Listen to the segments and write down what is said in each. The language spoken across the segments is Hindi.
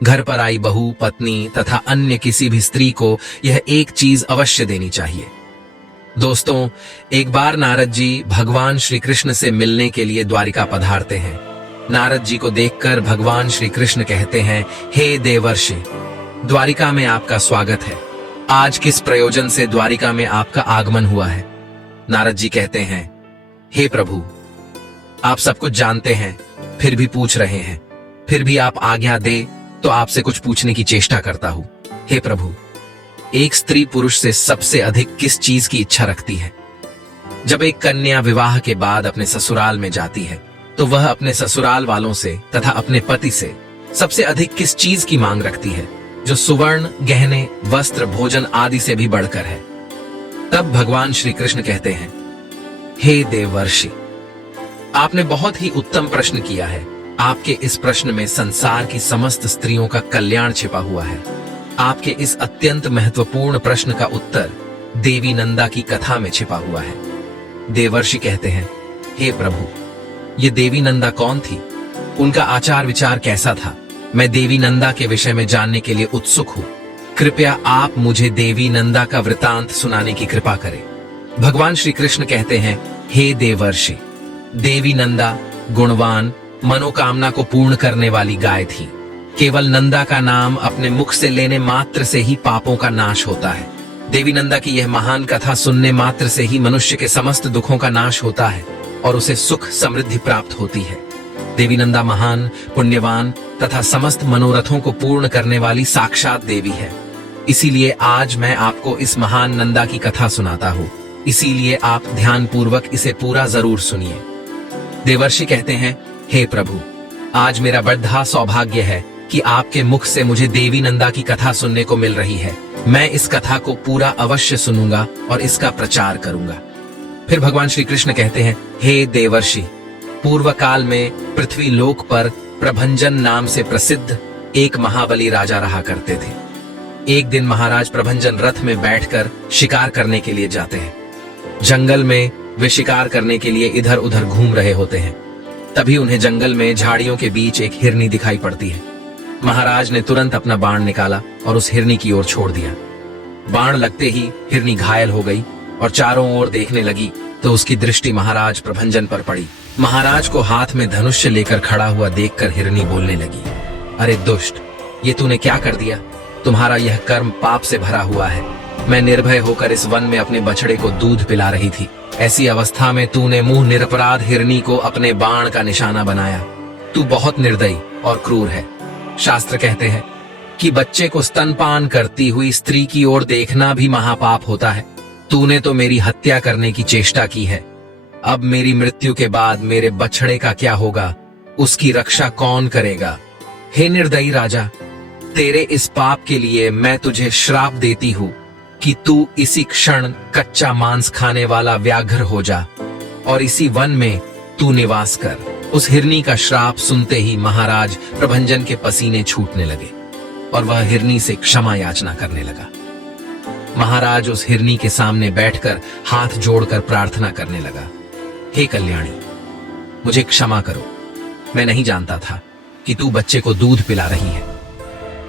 घर पर आई बहू, पत्नी तथा अन्य किसी भी स्त्री को यह एक चीज अवश्य देनी चाहिए। दोस्तों, एक बार नारद जी भगवान श्री कृष्ण से मिलने के लिए द्वारिका पधारते हैं। नारद जी को देखकर भगवान श्री कृष्ण कहते हैं, हे देवर्षि, द्वारिका में आपका स्वागत है। आज किस प्रयोजन से द्वारिका में आपका आगमन हुआ है? नारद जी कहते हैं, हे प्रभु, आप सब कुछ जानते हैं, फिर भी पूछ रहे हैं। फिर भी आप आज्ञा दे तो आपसे कुछ पूछने की चेष्टा करता हूं। हे प्रभु, एक स्त्री पुरुष से सबसे अधिक किस चीज की इच्छा रखती है? जब एक कन्या विवाह के बाद अपने ससुराल में जाती है तो वह अपने ससुराल वालों से तथा अपने पति से सबसे अधिक किस चीज की मांग रखती है, जो सुवर्ण, गहने, वस्त्र, भोजन आदि से भी बढ़कर है? तब भगवान श्री कृष्ण कहते हैं, हे देवर्षि, आपने बहुत ही उत्तम प्रश्न किया है। आपके इस प्रश्न में संसार की समस्त स्त्रियों का कल्याण छिपा हुआ है। आपके इस अत्यंत महत्वपूर्ण प्रश्न का उत्तर देवी नंदा की कथा में छिपा हुआ है। देवर्षि कहते हैं, हे प्रभु, ये देवी नंदा कौन थी? उनका आचार विचार कैसा था? मैं देवी नंदा के विषय में जानने के लिए उत्सुक हूं। कृपया आप मुझे देवी नंदा का वृतांत सुनाने की कृपा करें। भगवान श्री कृष्ण कहते हैं, हे देवर्षि, देवी नंदा गुणवान, मनोकामना को पूर्ण करने वाली गाय थी। केवल नंदा का नाम अपने मुख से लेने मात्र से ही पापों का नाश होता है। देवी नंदा की यह महान कथा सुनने मात्र से ही मनुष्य के समस्त दुखों का नाश होता है और उसे सुख समृद्धि प्राप्त होती है। देवी नंदा महान, पुण्यवान तथा समस्त मनोरथों को पूर्ण करने वाली साक्षात देवी है। इसीलिए आज मैं आपको इस महान नंदा की कथा सुनाता हूँ। इसीलिए आप ध्यान पूर्वक इसे पूरा जरूर सुनिए। देवर्षि कहते हैं, हे प्रभु, आज मेरा बड़ा सौभाग्य है कि आपके मुख से मुझे देवी नंदा की कथा सुनने को मिल रही है। मैं इस कथा को पूरा अवश्य सुनूंगा और इसका प्रचार करूंगा। फिर भगवान श्री कृष्ण कहते हैं, हे देवर्षि, पूर्व काल में पृथ्वी लोक पर प्रभंजन नाम से प्रसिद्ध एक महाबली राजा रहा करते थे। एक दिन महाराज प्रभंजन रथ में बैठकर शिकार करने के लिए जाते हैं। जंगल में वे शिकार करने के लिए इधर उधर घूम रहे होते हैं। तभी उन्हें जंगल में झाड़ियों के बीच एक हिरनी दिखाई पड़ती है। महाराज ने तुरंत अपना बाण निकाला और उस हिरनी की ओर छोड़ दिया। बाण लगते ही हिरनी घायल हो गई और चारों ओर देखने लगी तो उसकी दृष्टि महाराज प्रभंजन पर पड़ी। महाराज को हाथ में धनुष्य लेकर खड़ा हुआ देखकर हिरनी बोलने लगी, अरे दुष्ट, ये तूने क्या कर दिया? तुम्हारा यह कर्म पाप से भरा हुआ है। मैं निर्भय होकर इस वन में अपने बछड़े को दूध पिला रही थी। ऐसी अवस्था में तूने मुंह निरपराध हिरनी को अपने बाण का निशाना बनाया। तू बहुत निर्दयी और क्रूर है। शास्त्र कहते हैं कि बच्चे को स्तनपान करती हुई स्त्री की ओर देखना भी महापाप होता है। तूने तो मेरी हत्या करने की चेष्टा की है। अब मेरी मृत्यु के बाद मेरे बछड़े का क्या होगा? उसकी रक्षा कौन करेगा? हे निर्दयी राजा, तेरे इस पाप के लिए मैं तुझे श्राप देती हूँ कि तू इसी क्षण कच्चा मांस खाने वाला व्याघ्र हो जा और इसी वन में तू निवास कर। उस हिरनी का श्राप सुनते ही महाराज प्रभंजन के पसीने छूटने लगे और वह हिरनी से क्षमा याचना करने लगा। महाराज उस हिरनी के सामने बैठकर हाथ जोड़कर प्रार्थना करने लगा, हे कल्याणी, मुझे क्षमा करो। मैं नहीं जानता था कि तू बच्चे को दूध पिला रही है।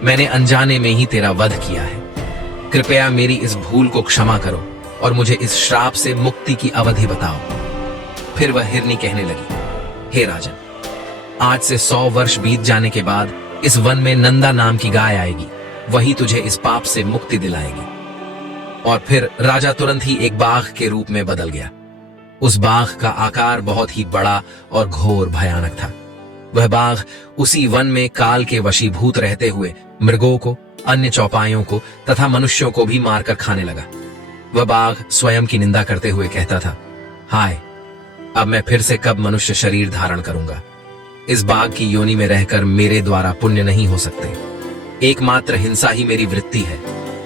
मैंने अनजाने में ही तेरा वध किया है। कृपया मेरी इस भूल को क्षमा करो और मुझे इस श्राप से मुक्ति की अवधि बताओ। फिर वह हिरनी कहने लगी, हे राजन, आज से 100 वर्ष बीत जाने के बाद इस वन में नंदा नाम की गाय आएगी। वही तुझे इस पाप से मुक्ति दिलाएगी। और फिर राजा तुरंत ही एक बाघ के रूप में बदल गया। उस बाघ का आकार बहुत ही बड़ा और घोर भयानक था। वह बाघ उसी वन में काल के वशीभूत रहते हुए मृगों को, अन्य चौपाइयों को तथा मनुष्यों को भी मारकर खाने लगा। वह बाघ स्वयं की निंदा करते हुए कहता था, हाय, अब मैं फिर से कब मनुष्य शरीर धारण करूंगा? इस बाघ की योनि में रहकर मेरे द्वारा पुण्य नहीं हो सकते। एकमात्र हिंसा ही मेरी वृत्ति है।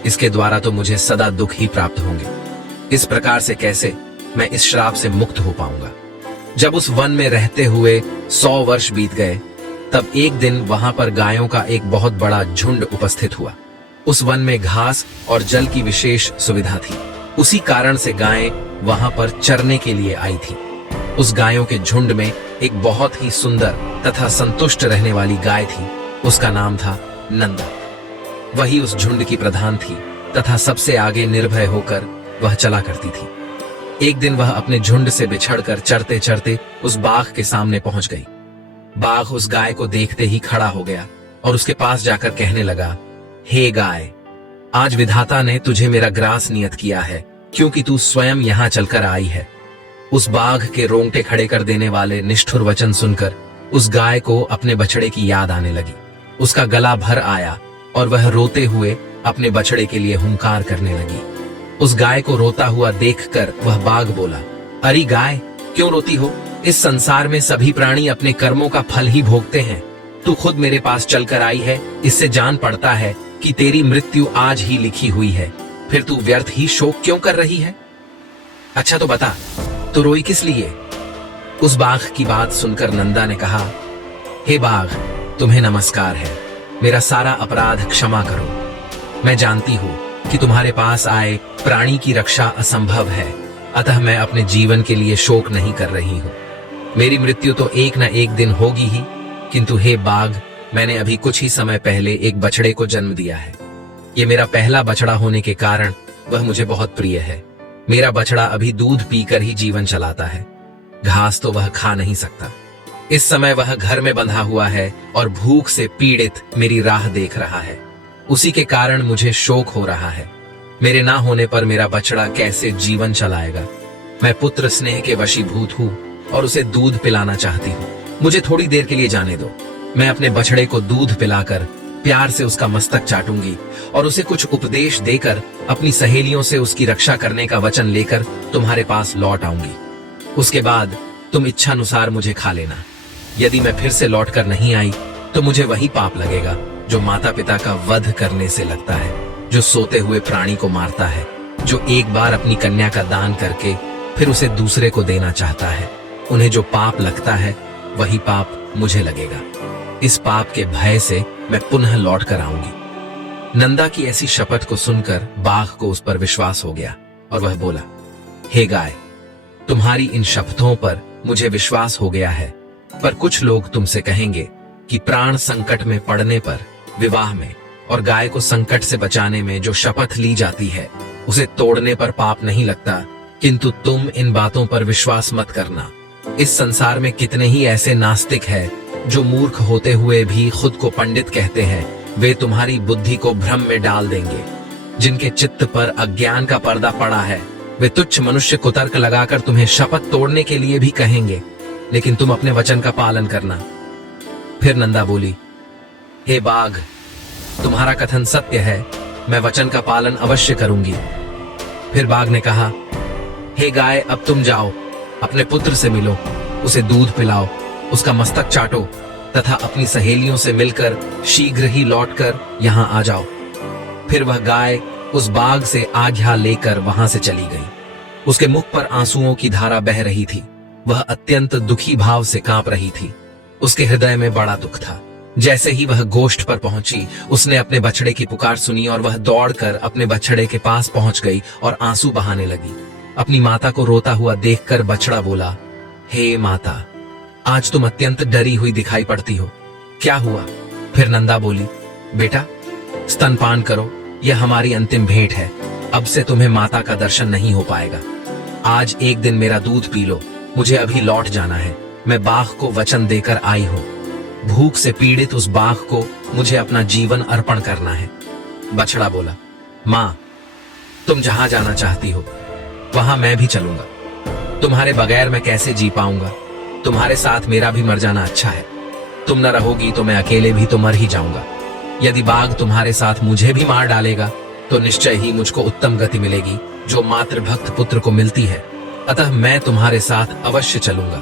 इसके द्वारा तो मुझे सदा दुख ही प्राप्त होंगे। इस प्रकार से कैसे मैं इस श्राप से मुक्त हो पाऊंगा? जब उस वन में रहते हुए 100 वर्ष बीत गए, तब एक दिन वहां पर गायों का एक बहुत बड़ा झुंड उपस्थित हुआ। उस वन में घास और जल की विशेष सुविधा थी। उसी कारण से गायें वहां पर चरने के लिए आई थी। उस गायों के झुंड में एक बहुत ही सुंदर तथा संतुष्ट रहने वाली गाय थी। उसका नाम था नंदा। वही उस झुंड की प्रधान थी तथा सबसे आगे निर्भय होकर वह चला करती थी। एक दिन वह अपने झुंड से बिछड़कर चरते चरते उस बाघ के सामने पहुंच गई। बाघ उस गाय को देखते ही खड़ा हो गया और उसके पास जाकर कहने लगा, हे गाय, आज विधाता ने तुझे मेरा ग्रास नियत किया है, क्योंकि तू स्वयं यहां चलकर आई है। उस बाघ के रोंगटे खड़े कर देने वाले निष्ठुर वचन सुनकर उस गाय को अपने बछड़े की याद आने लगी। उसका गला भर आया और वह रोते हुए अपने बछड़े के लिए हुंकार करने लगी। उस गाय को रोता हुआ देखकर वह बाघ बोला, अरे गाय, क्यों रोती हो? इस संसार में सभी प्राणी अपने कर्मों का फल ही भोगते हैं। तू खुद मेरे पास चलकर आई है, इससे जान पड़ता है कि तेरी मृत्यु आज ही लिखी हुई है। फिर तू व्यर्थ ही शोक क्यों कर रही है? अच्छा तो बता, तो रोई किस लिए? उस बाघ की बात सुनकर नंदा ने कहा, हे बाघ, तुम्हें नमस्कार है। मेरा सारा अपराध क्षमा करो। मैं जानती हूं कि तुम्हारे पास आए प्राणी की रक्षा असंभव है, अतः मैं अपने जीवन के लिए शोक नहीं कर रही हूं। मेरी मृत्यु तो एक न एक दिन होगी ही, किंतु हे बाघ, मैंने अभी कुछ ही समय पहले एक बछड़े को जन्म दिया है। ये मेरा पहला बछड़ा होने के कारण वह मुझे बहुत प्रिय है। मेरा बछड़ा अभी दूध पीकर ही जीवन चलाता है, घास तो वह खा नहीं सकता। इस समय वह घर में बंधा हुआ है और भूख से पीड़ित मेरी राह देख रहा है। उसी के कारण मुझे शोक हो रहा है। मेरे ना होने पर मेरा बछड़ा कैसे जीवन चलाएगा? मैं पुत्र स्नेह के वशीभूत हूँ और उसे दूध पिलाना चाहती हूँ। मुझे थोड़ी देर के लिए जाने दो। मैं अपने बछड़े को दूध पिलाकर प्यार से उसका मस्तक चाटूंगी और उसे कुछ उपदेश देकर अपनी सहेलियों से उसकी रक्षा करने का वचन लेकर तुम्हारे पास लौट आऊंगी। उसके बाद तुम इच्छानुसार मुझे खा लेना। यदि मैं फिर से लौट कर नहीं आई तो मुझे वही पाप लगेगा जो माता पिता का वध करने से लगता है, जो सोते हुए प्राणी को मारता है, जो एक बार अपनी कन्या का दान करके फिर उसे दूसरे को देना चाहता है। उन्हें जो पाप लगता है वही पाप मुझे लगेगा। इस पाप के भय से मैं पुनः लौट कर आऊंगी। नंदा की ऐसी शपथ को सुनकर बाघ को उस पर विश्वास हो गया और वह बोला, हे गाय, तुम्हारी इन शपथों पर मुझे विश्वास हो गया है, पर कुछ लोग तुमसे कहेंगे कि प्राण संकट में पड़ने पर विवाह में और गाय को संकट से बचाने में जो शपथ ली जाती है उसे तोड़ने पर पाप नहीं लगता, किंतु तुम इन बातों पर विश्वास मत करना। इस संसार में कितने ही ऐसे नास्तिक हैं जो मूर्ख होते हुए भी खुद को पंडित कहते हैं। वे तुम्हारी बुद्धि को भ्रम में डाल देंगे। जिनके चित्त पर अज्ञान का पर्दा पड़ा है वे तुच्छ मनुष्य कुतर्क लगाकर तुम्हें शपथ तोड़ने के लिए भी कहेंगे, लेकिन तुम अपने वचन का पालन करना। फिर नंदा बोली, हे बाघ, तुम्हारा कथन सत्य है, मैं वचन का पालन अवश्य करूंगी। फिर बाघ ने कहा, हे गाय, अब तुम जाओ, अपने पुत्र से मिलो, उसे दूध पिलाओ, उसका मस्तक चाटो तथा अपनी सहेलियों से मिलकर शीघ्र ही लौटकर यहाँ आ जाओ। फिर वह गाय उस बाघ से आज्ञा लेकर वहां से चली गई। उसके मुख पर आंसुओं की धारा बह रही थी। वह अत्यंत दुखी भाव से कांप रही थी। उसके हृदय में बड़ा दुख था। जैसे ही वह गोष्ठ पर पहुंची, उसने अपने बछड़े की पुकार सुनी और वह दौड़कर अपने बछड़े के पास पहुंच गई और आंसू बहाने लगी। अपनी माता को रोता हुआ देखकर बछड़ा बोला, हे माता, आज तुम अत्यंत डरी हुई दिखाई पड़ती हो, क्या हुआ? फिर नंदा बोली, बेटा, स्तनपान करो, यह हमारी अंतिम भेंट है। अब से तुम्हें माता का दर्शन नहीं हो पाएगा। आज एक दिन मेरा दूध पी लो, मुझे अभी लौट जाना है। मैं बाघ को वचन देकर आई हूँ। भूख से पीड़ित उस बाघ को मुझे अपना जीवन अर्पण करना है। बछड़ा बोला, माँ, तुम जहां जाना चाहती हो वहां मैं भी चलूंगा। तुम्हारे बगैर मैं कैसे जी पाऊंगा? तुम्हारे साथ मेरा भी मर जाना अच्छा है। तुम न रहोगी तो मैं अकेले भी तो मर ही जाऊंगा। यदि बाघ तुम्हारे साथ मुझे भी मार डालेगा तो निश्चय ही मुझको उत्तम गति मिलेगी जो मातृभक्त पुत्र को मिलती है। अतः मैं तुम्हारे साथ अवश्य चलूंगा।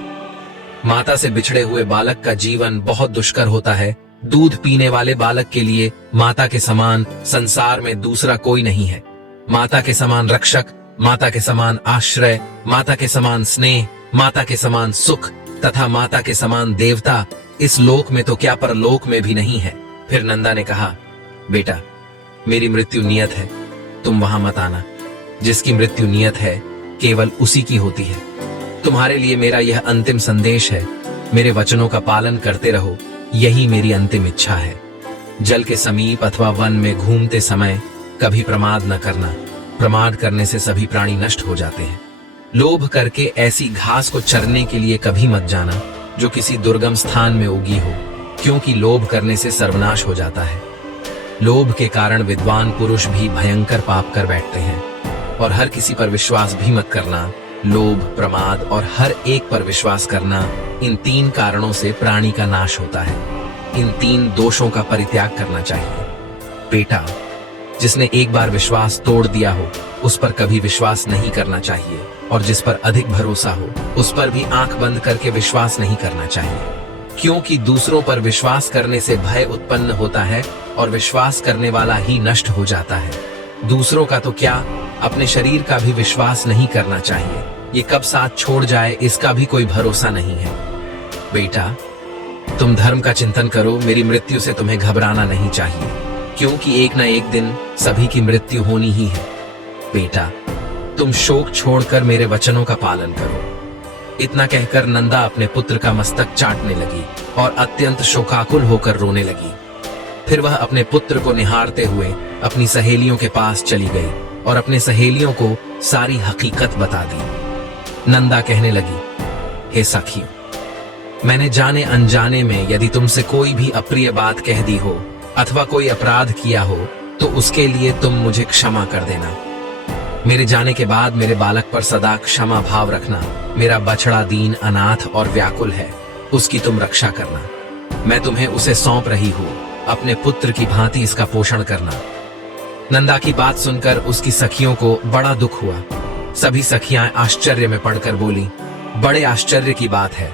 माता से बिछड़े हुए बालक का जीवन बहुत दुष्कर होता है। दूध पीने वाले बालक के लिए माता के समान संसार में दूसरा कोई नहीं है। माता के समान रक्षक, माता के समान आश्रय, माता के समान स्नेह, माता के समान सुख तथा माता के समान देवता इस लोक में तो क्या परलोक में भी नहीं है। फिर नंदा ने कहा, बेटा, मेरी मृत्यु नियत है, तुम वहां मत आना। जिसकी मृत्यु नियत है केवल उसी की होती है। तुम्हारे लिए मेरा यह अंतिम संदेश है, मेरे वचनों का पालन करते रहो, यही मेरी अंतिम इच्छा है। जल के समीप अथवा वन में घूमते समय कभी प्रमाद न करना। प्रमाद करने से सभी प्राणी नष्ट हो जाते हैं। लोभ करके ऐसी घास को चरने के लिए कभी मत जाना जो किसी दुर्गम स्थान में उगी हो, क्योंकि लोभ करने से सर्वनाश हो जाता है। लोभ के कारण विद्वान पुरुष भी भयंकर पाप कर बैठते हैं। और हर किसी पर विश्वास भी मत करना। लोभ, प्रमाद और हर एक पर विश्वास करना, इन 3 कारणों से प्राणी का नाश होता है। इन 3 दोषों का परित्याग करना चाहिए। बेटा, जिसने एक बार विश्वास तोड़ दिया हो उस पर कभी विश्वास नहीं करना चाहिए, और जिस पर अधिक भरोसा हो उस पर भी आंख बंद करके विश्वास नहीं करना चाहिए, क्योंकि दूसरों पर विश्वास करने से भय उत्पन्न होता है और विश्वास करने वाला ही नष्ट हो जाता है। दूसरों का तो क्या, अपने शरीर का भी विश्वास नहीं करना चाहिए। ये कब साथ छोड़ जाए इसका भी कोई भरोसा नहीं है। बेटा, तुम धर्म का चिंतन करो। मेरी मृत्यु से तुम्हें घबराना नहीं चाहिए, क्योंकि एक न एक दिन सभी की मृत्यु होनी ही है। बेटा, तुम शोक छोड़कर मेरे वचनों का पालन करो। इतना कहकर नंदा अपने पुत्र का मस्तक चाटने लगी और अत्यंत शोकाकुल होकर रोने लगी। फिर वह अपने पुत्र को निहारते हुए अपनी सहेलियों के पास चली गई और अपने सहेलियों को सारी हकीकत बता दी। नंदा कहने लगी, हे सखियों, मैंने जाने अनजाने में यदि तुमसे कोई भी अप्रिय बात कह दी हो अथवा कोई अपराध किया हो तो उसके लिए तुम मुझे क्षमा कर देना। मेरे जाने के बाद मेरे बालक पर सदा क्षमा भाव रखना। मेरा बछड़ा दीन, अनाथ और व्याकुल है, उसकी तुम रक्षा करना। मैं तुम्हें उसे सौंप रही हूँ, अपने पुत्र की भांति इसका पोषण करना। नंदा की बात सुनकर उसकी सखियों को बड़ा दुख हुआ। सभी सखियां आश्चर्य में पड़कर बोली, बड़े आश्चर्य की बात है।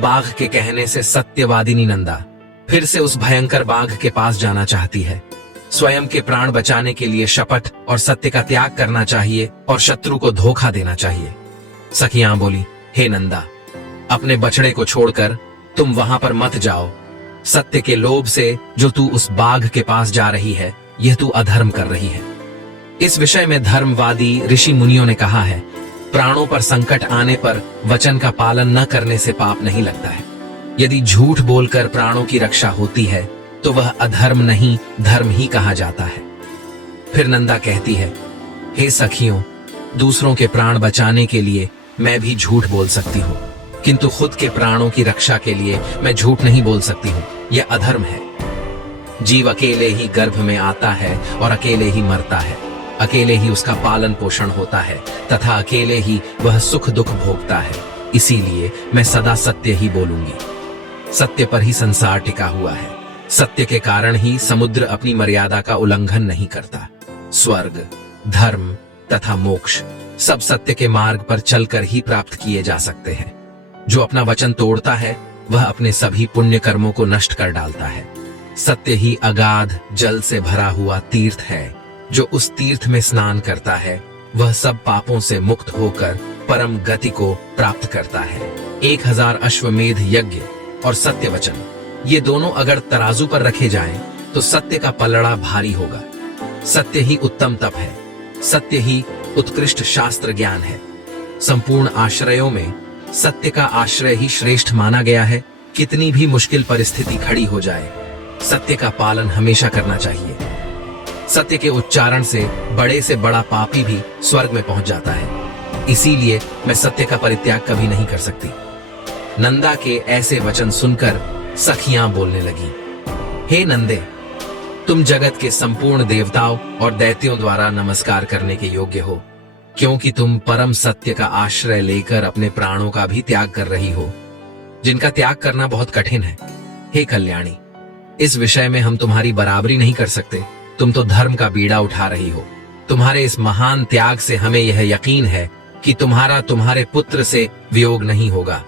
बाघ के कहने से सत्यवादिनी नंदा फिर से उस भयंकर बाघ के पास जाना चाहती है। स्वयं के प्राण बचाने के लिए शपथ और सत्य का त्याग करना चाहिए और शत्रु को धोखा देना चाहिए। सखियां बोली, हे नंदा, अपने बछड़े को छोड़कर तुम वहां पर मत जाओ। सत्य के लोभ से जो तू उस बाघ के पास जा रही है, यह तू अधर्म कर रही है। इस विषय में धर्मवादी ऋषि मुनियों ने कहा है, प्राणों पर संकट आने पर वचन का पालन न करने से पाप नहीं लगता है। यदि झूठ बोलकर प्राणों की रक्षा होती है तो वह अधर्म नहीं, धर्म ही कहा जाता है। फिर नंदा कहती है, हे सखियों, दूसरों के प्राण बचाने के लिए मैं भी झूठ बोल सकती हूँ, किंतु खुद के प्राणों की रक्षा के लिए मैं झूठ नहीं बोल सकती हूँ। यह अधर्म है। जीव अकेले ही गर्भ में आता है और अकेले ही मरता है। अकेले ही उसका पालन पोषण होता है तथा अकेले ही वह सुख दुख भोगता है। इसीलिए मैं सदा सत्य ही बोलूंगी। सत्य पर ही संसार टिका हुआ है। सत्य के कारण ही समुद्र अपनी मर्यादा का उल्लंघन नहीं करता। स्वर्ग, धर्म तथा मोक्ष सब सत्य के मार्ग पर चलकर ही प्राप्त किए जा सकते हैं। जो अपना वचन तोड़ता है वह अपने सभी पुण्य कर्मों को नष्ट कर डालता है। सत्य ही अगाध जल से भरा हुआ तीर्थ है। जो उस तीर्थ में स्नान करता है वह सब पापों से मुक्त होकर परम गति को प्राप्त करता है। 1000 अश्वमेध यज्ञ और सत्य वचन, ये दोनों अगर तराजू पर रखे जाएं तो सत्य का पलड़ा भारी होगा। सत्य ही उत्तम तप है। सत्य ही उत्कृष्ट शास्त्र ज्ञान है। संपूर्ण आश्रयों में सत्य का आश्रय ही श्रेष्ठ माना गया है। कितनी भी मुश्किल परिस्थिति खड़ी हो जाए, सत्य का पालन हमेशा करना चाहिए। सत्य के उच्चारण से बड़ा पापी भी स्वर्ग में पहुंच जाता है। इसीलिए मैं सत्य का परित्याग कभी नहीं कर सकती। नंदा के ऐसे वचन सुनकर सखियां बोलने लगी, हे नंदे, तुम जगत के संपूर्ण देवताओं और दैत्यों द्वारा नमस्कार करने के योग्य हो, क्योंकि तुम परम सत्य का आश्रय लेकर अपने प्राणों का भी त्याग कर रही हो, जिनका त्याग करना बहुत कठिन है। हे कल्याणी, इस विषय में हम तुम्हारी बराबरी नहीं कर सकते। तुम तो धर्म का बीड़ा उठा रही हो। तुम्हारे इस महान त्याग से हमें यह यकीन है कि तुम्हारा तुम्हारे पुत्र से वियोग नहीं होगा,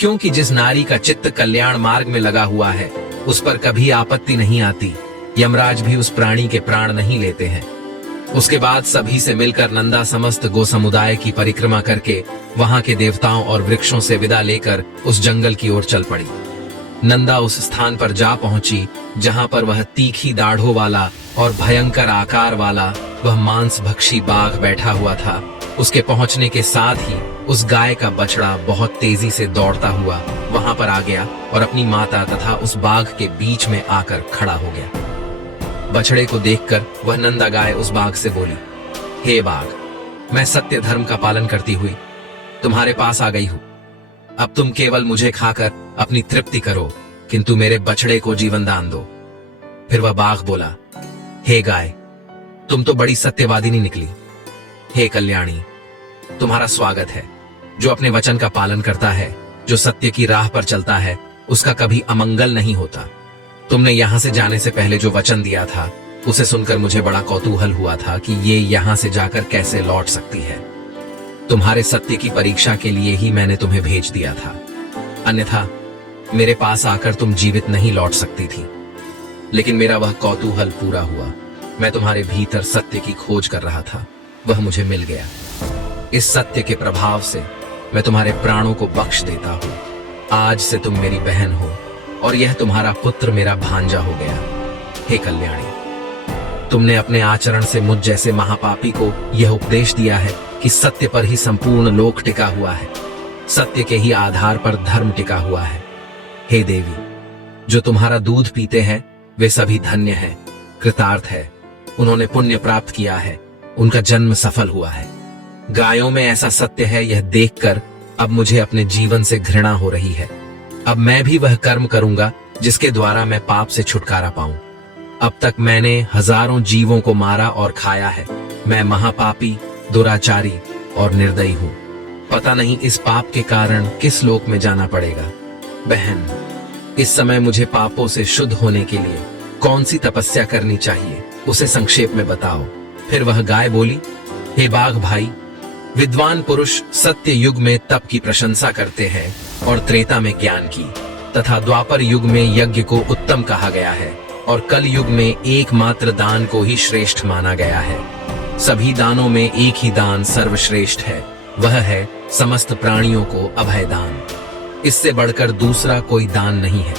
क्योंकि जिस नारी का चित्त कल्याण मार्ग में लगा हुआ है उस पर कभी आपत्ति नहीं आती। यमराज भी उस प्राणी के प्राण नहीं लेते हैं। उसके बाद सभी से मिलकर नंदा समस्त गो समुदाय की परिक्रमा करके वहां के देवताओं और वृक्षों से विदा लेकर उस जंगल की ओर चल पड़ी। नंदा उस स्थान पर जा पहुंची जहां पर वह तीखी दाढ़ों वाला और भयंकर आकार वाला वह मांस भक्षी बाघ बैठा हुआ था। उसके पहुंचने के साथ ही उस गाय का बछड़ा बहुत तेजी से दौड़ता हुआ वहां पर आ गया और अपनी माता तथा उस बाघ के बीच में आकर खड़ा हो गया। बछड़े को देखकर वह नंदा गाय उस बाघ से बोली, हे बाघ, मैं सत्य धर्म का पालन करती हुई तुम्हारे पास आ गई हूं। अब तुम केवल मुझे खाकर अपनी तृप्ति करो, किंतु मेरे बछड़े को जीवन दान दो। फिर वह बाघ बोला, हे गाय, तुम तो बड़ी सत्यवादिनी निकली। हे कल्याणी, तुम्हारा स्वागत है। जो अपने वचन का पालन करता है, जो सत्य की राह पर चलता है, उसका कभी अमंगल नहीं होता। तुमने यहां से जाने से पहले जो वचन दिया था, उसे सुनकर मुझे बड़ा कौतूहल हुआ था कि ये यहां से जाकर कैसे लौट सकती है। तुम्हारे सत्य की परीक्षा के लिए ही मैंने तुम्हें भेज दिया था, अन्यथा मेरे पास आकर तुम जीवित नहीं लौट सकती थी। लेकिन मेरा वह कौतूहल पूरा हुआ। मैं तुम्हारे भीतर सत्य की खोज कर रहा था, वह मुझे मिल गया। इस सत्य के प्रभाव से मैं तुम्हारे प्राणों को बख्श देता हूं। आज से तुम मेरी बहन हो और यह तुम्हारा पुत्र मेरा भांजा हो गया। हे कल्याणी, तुमने अपने आचरण से मुझ जैसे महापापी को यह उपदेश दिया है कि सत्य पर ही संपूर्ण लोक टिका हुआ है, सत्य के ही आधार पर धर्म टिका हुआ है। हे देवी, जो तुम्हारा दूध पीते हैं वे सभी धन्य हैं, कृतार्थ है, उन्होंने पुण्य प्राप्त किया है, उनका जन्म सफल हुआ है। गायों में ऐसा सत्य है, यह देखकर अब मुझे अपने जीवन से घृणा हो रही है। अब मैं भी वह कर्म करूंगा जिसके द्वारा मैं पाप से छुटकारा पाऊं। अब तक मैंने हजारों जीवों को मारा और खाया है। मैं महापापी, दुराचारी और निर्दयी हूं। पता नहीं इस पाप के कारण किस लोक में जाना पड़ेगा। बहन, इस समय मुझे पापों से शुद्ध होने के लिए कौन सी तपस्या करनी चाहिए, उसे संक्षेप में बताओ। फिर वह गाय बोली, हे बाघ भाई, विद्वान पुरुष सत्य युग में तप की प्रशंसा करते हैं और त्रेता में ज्ञान की, तथा द्वापर युग में यज्ञ को उत्तम कहा गया है और कल युग में एकमात्र दान को ही श्रेष्ठ माना गया है। सभी दानों में एक ही दान सर्वश्रेष्ठ है, वह है समस्त प्राणियों को अभय दान। इससे बढ़कर दूसरा कोई दान नहीं है।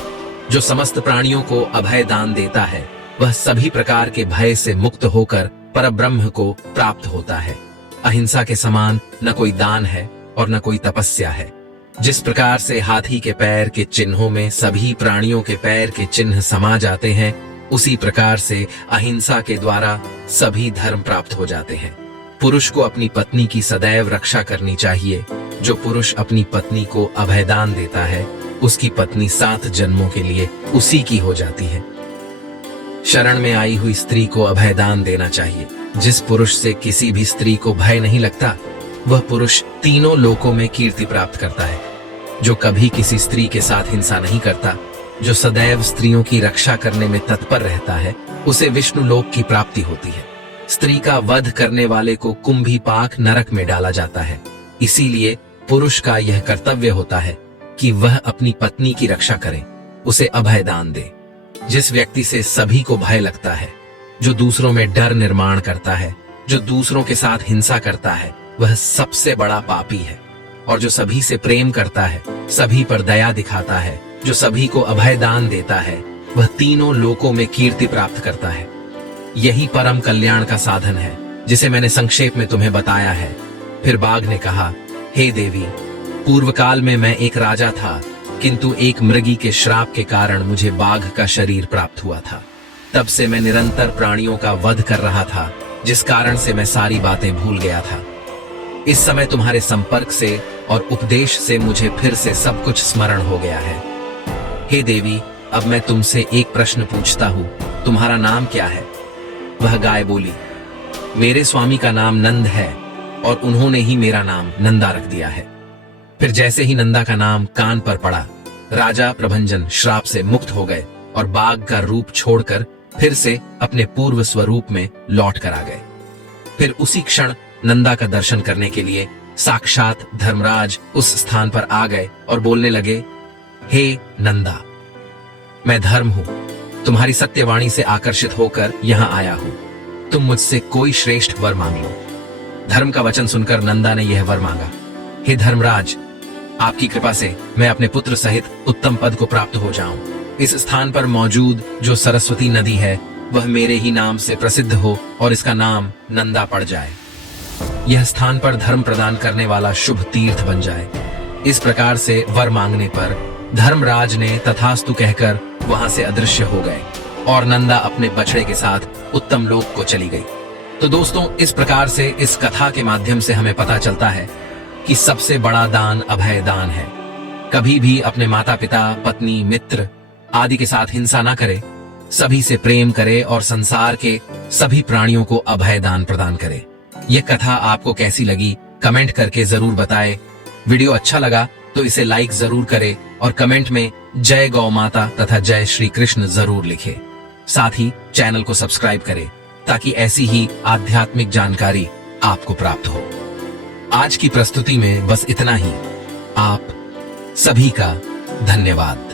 जो समस्त प्राणियों को अभय दान देता है, वह सभी प्रकार के भय से मुक्त होकर परब्रह्म को प्राप्त होता है। अहिंसा के समान न कोई दान है और न कोई तपस्या है। जिस प्रकार से हाथी के पैर के चिन्हों में सभी प्राणियों के पैर के चिन्ह समा जाते हैं, उसी प्रकार से अहिंसा के द्वारा सभी धर्म प्राप्त हो जाते हैं। पुरुष को अपनी पत्नी की सदैव रक्षा करनी चाहिए। जो पुरुष अपनी पत्नी को अभयदान देता है, उसकी पत्नी 7 जन्मों के लिए उसी की हो जाती है। शरण में आई हुई स्त्री को अभयदान देना चाहिए। जिस पुरुष से किसी भी स्त्री को भय नहीं लगता, वह पुरुष तीनों लोकों में कीर्ति प्राप्त करता है। जो कभी किसी स्त्री के साथ हिंसा नहीं करता, जो सदैव स्त्रियों की रक्षा करने में तत्पर रहता है, उसे विष्णु लोक की प्राप्ति होती है। स्त्री का वध करने वाले को कुंभीपाक नरक में डाला जाता है। इसीलिए पुरुष का यह कर्तव्य होता है कि वह अपनी पत्नी की रक्षा करे, उसे अभय दान दे। जिस व्यक्ति से सभी को भय लगता है, जो दूसरों में डर निर्माण करता है, जो दूसरों के साथ हिंसा करता है, वह सबसे बड़ा पापी है। और जो सभी से प्रेम करता है, सभी पर दया दिखाता है, जो सभी को अभय दान देता है, वह तीनों लोकों में कीर्ति प्राप्त करता है। यही परम कल्याण का साधन है, जिसे मैंने संक्षेप में तुम्हें बताया है। फिर बाघ ने कहा, हे देवी, पूर्व काल में मैं एक राजा था, किंतु एक मृगी के श्राप के कारण मुझे बाघ का शरीर प्राप्त हुआ था। तब से मैं निरंतर प्राणियों का वध कर रहा था, जिस कारण से मैं सारी बातें भूल गया था। इस समय तुम्हारे संपर्क से और उपदेश से मुझे फिर से सब कुछ स्मरण हो गया है। हे देवी, अब मैं तुमसे एक प्रश्न पूछता हूँ, तुम्हारा नाम क्या है? वह गाय बोली, मेरे स्वामी का नाम नंद है और उन्होंने ही मेरा नाम नंदा रख दिया है। फिर जैसे ही नंदा का नाम कान पर पड़ा, राजा प्रभंजन श्राप से मुक्त हो गए और बाघ का रूप छोड़कर फिर से अपने पूर्व स्वरूप में लौट कर आ गए। फिर उसी क्षण नंदा का दर्शन करने के लिए साक्षात धर्मराज उस स्थान पर आ गए और बोलने लगे, हे नंदा, मैं धर्म हूं, तुम्हारी सत्यवाणी से आकर्षित होकर यहां आया हूं। तुम मुझसे कोई श्रेष्ठ वर मांग लो। धर्म का वचन सुनकर नंदा ने यह वर मांगा, हे धर्मराज, आपकी कृपा से मैं अपने पुत्र सहित उत्तम पद को प्राप्त हो जाऊं। इस स्थान पर मौजूद जो सरस्वती नदी है, वह मेरे ही नाम से प्रसिद्ध हो और इसका नाम नंदा पड़ जाए। यह स्थान पर धर्म प्रदान करने वाला शुभ तीर्थ बन जाए। इस प्रकार से वर मांगने पर धर्मराज ने तथास्तु कहकर वहां से अदृश्य हो गए और नंदा अपने बछड़े के साथ उत्तम लोक को चली गई। तो दोस्तों, इस प्रकार से इस कथा के माध्यम से हमें पता चलता है कि सबसे बड़ा दान अभय दान है। कभी भी अपने माता पिता, पत्नी, मित्र आदि के साथ हिंसा ना करे, सभी से प्रेम करे और संसार के सभी प्राणियों को अभय दान प्रदान करे। यह कथा आपको कैसी लगी कमेंट करके जरूर बताएं। वीडियो अच्छा लगा तो इसे लाइक जरूर करें और कमेंट में जय गौ माता तथा जय श्री कृष्ण जरूर लिखें। साथ ही चैनल को सब्सक्राइब करें ताकि ऐसी ही आध्यात्मिक जानकारी आपको प्राप्त हो। आज की प्रस्तुति में बस इतना ही। आप सभी का धन्यवाद।